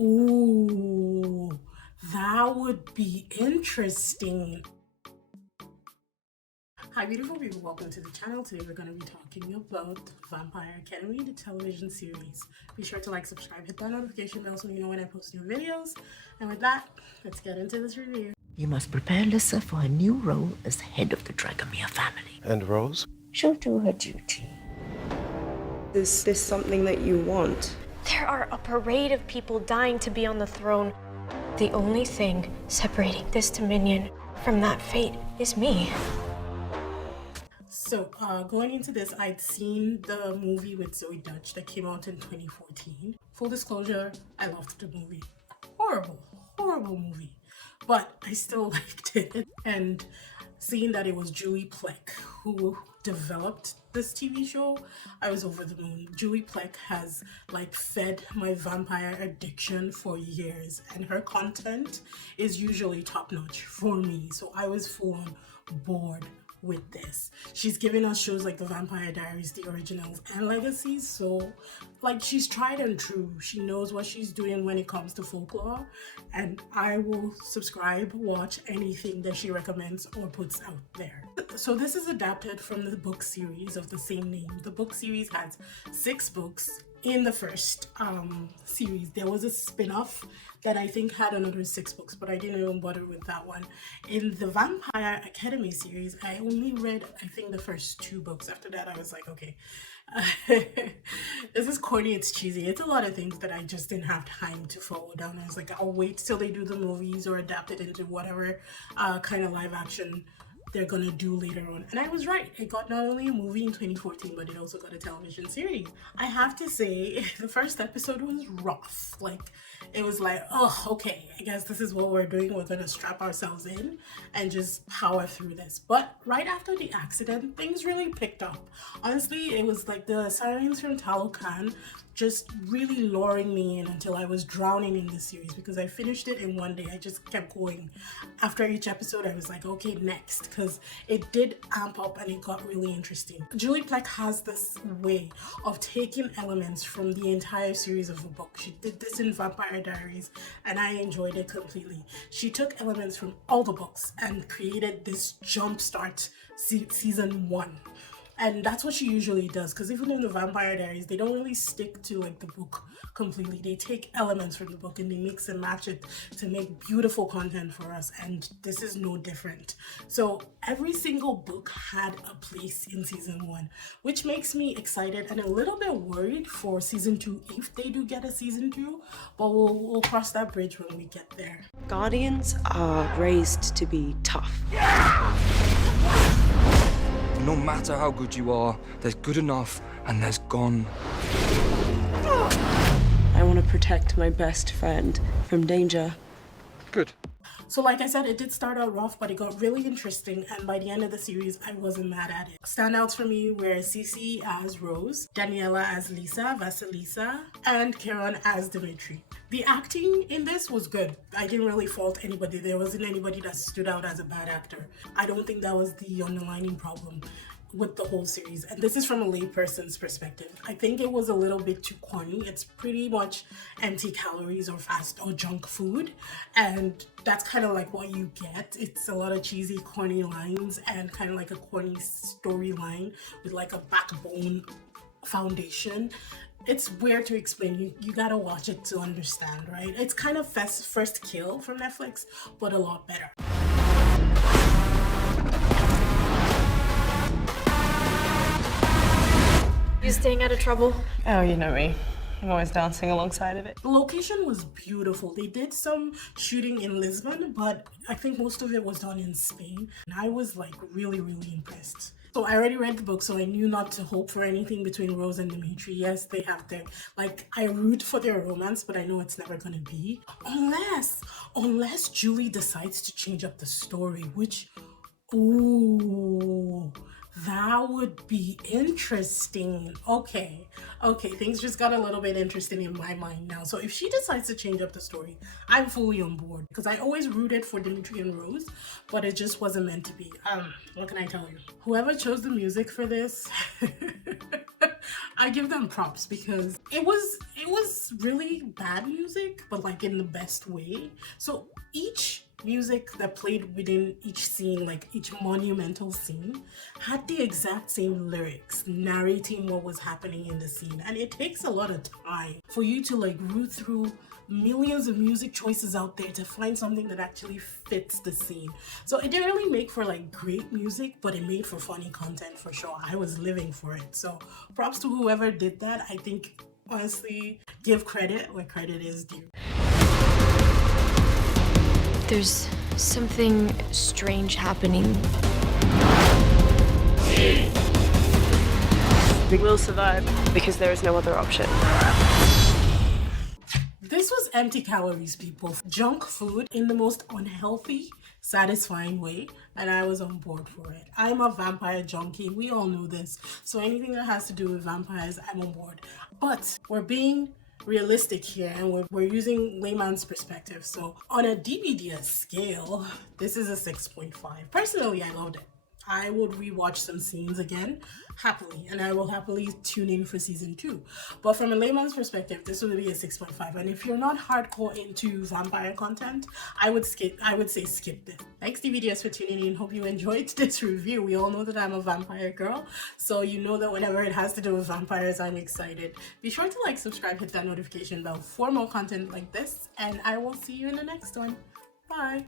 Ooh, that would be interesting. Hi beautiful people, welcome to the channel. Today we're going to be talking about Vampire Academy, the television series. Be sure to like, subscribe, hit that notification bell so you know when I post new videos. And with that, let's get into this review. You must prepare Lissa for a new role as head of the Dragomir family. And Rose? She'll do her duty. Is this something that you want? There are a parade of people dying to be on the throne. The only thing separating this dominion from that fate is me. So, going into this, I'd seen the movie with Zoe Dutch that came out in 2014. Full disclosure, I loved the movie. Horrible movie. But I still liked it. And seeing that it was Julie Plec who developed this TV show, I was over the moon. Julie Plec has fed my vampire addiction for years, and her content is usually top notch for me. So I was full on bored with this. She's given us shows like The Vampire Diaries, the originals, and Legacies. So she's tried and true. She knows what she's doing when it comes to folklore, and I will subscribe, watch anything that she recommends or puts out there. So this is adapted from the book series of the same name. The book series has 6 books. In the first series, there was a spin-off that I think had another 6 books, but I didn't even bother with that one. In the Vampire Academy series, I only read, I think, the first 2 books. After that, I was like, okay, this is corny, it's cheesy. It's a lot of things that I just didn't have time to follow down. I was like, I'll wait till they do the movies or adapt it into whatever kind of live action they're gonna do later on. And I was right. It got not only a movie in 2014, but it also got a television series. I have to say, the first episode was rough. It was like, oh, okay, I guess this is what we're doing. We're gonna strap ourselves in and just power through this. But right after the accident, things really picked up. Honestly, it was like the sirens from Talocan just really luring me in until I was drowning in the series, because I finished it in one day. I just kept going. After each episode, I was like, okay, next, because it did amp up and it got really interesting. Julie Plec has this way of taking elements from the entire series of a book. She did this in Vampire Diaries, and I enjoyed it completely. She took elements from all the books and created this jumpstart season 1. And that's what she usually does, because even in the Vampire Diaries, they don't really stick to the book completely. They take elements from the book and they mix and match it to make beautiful content for us, and this is no different. So every single book had a place in season 1, which makes me excited and a little bit worried for season 2 if they do get a season 2, but we'll cross that bridge when we get there. Guardians are raised to be tough. No matter how good you are, there's good enough and there's gone. I want to protect my best friend from danger. Good. So like I said, it did start out rough, but it got really interesting, and by the end of the series, I wasn't mad at it. Standouts for me were Cece as Rose, Daniela as Lisa, Vasilisa, and Kieran as Dimitri. The acting in this was good. I didn't really fault anybody. There wasn't anybody that stood out as a bad actor. I don't think that was the underlying problem with the whole series, and this is from a layperson's perspective. I think it was a little bit too corny. It's pretty much empty calories or fast or junk food, and that's kind of like what you get. It's a lot of cheesy, corny lines and kind of like a corny storyline with a backbone foundation. It's weird to explain. You gotta watch it to understand, right? It's kind of First Kill from Netflix, but a lot better. You staying out of trouble? Oh, you know me. I'm always dancing alongside of it. The location was beautiful. They did some shooting in Lisbon, but I think most of it was done in Spain. And I was really impressed. So I already read the book, so I knew not to hope for anything between Rose and Dimitri. Yes, they have their, I root for their romance, but I know it's never gonna be. Unless Julie decides to change up the story, which, ooh, that would be interesting. Okay, things just got a little bit interesting in my mind now. So if she decides to change up the story, I'm fully on board, because I always rooted for Dimitri and Rose, but it just wasn't meant to be. What can I tell you? Whoever chose the music for this, I give them props, because it was really bad music, but like in the best way. So each music that played within each scene, like each monumental scene, had the exact same lyrics narrating what was happening in the scene. And it takes a lot of time for you to like root through millions of music choices out there to find something that actually fits the scene. So it didn't really make for like great music, but it made for funny content for sure. I was living for it. So props to whoever did that. I think honestly, give credit where credit is due. There's something strange happening. We will survive because there is no other option. This was empty calories, people. Junk food in the most unhealthy, satisfying way, and I was on board for it. I'm a vampire junkie. We all know this. So anything that has to do with vampires, I'm on board. But we're being realistic here, and we're using layman's perspective. So on a DBDS scale, this is a 6.5. Personally, I loved it. I would rewatch some scenes again happily, and I will happily tune in for season 2. But from a layman's perspective, this would be a 6.5. And if you're not hardcore into vampire content, I would say skip this. Thanks DVDs for tuning in. Hope you enjoyed this review. We all know that I'm a vampire girl, so you know that whenever it has to do with vampires, I'm excited. Be sure to like, subscribe, hit that notification bell for more content like this, and I will see you in the next one. Bye.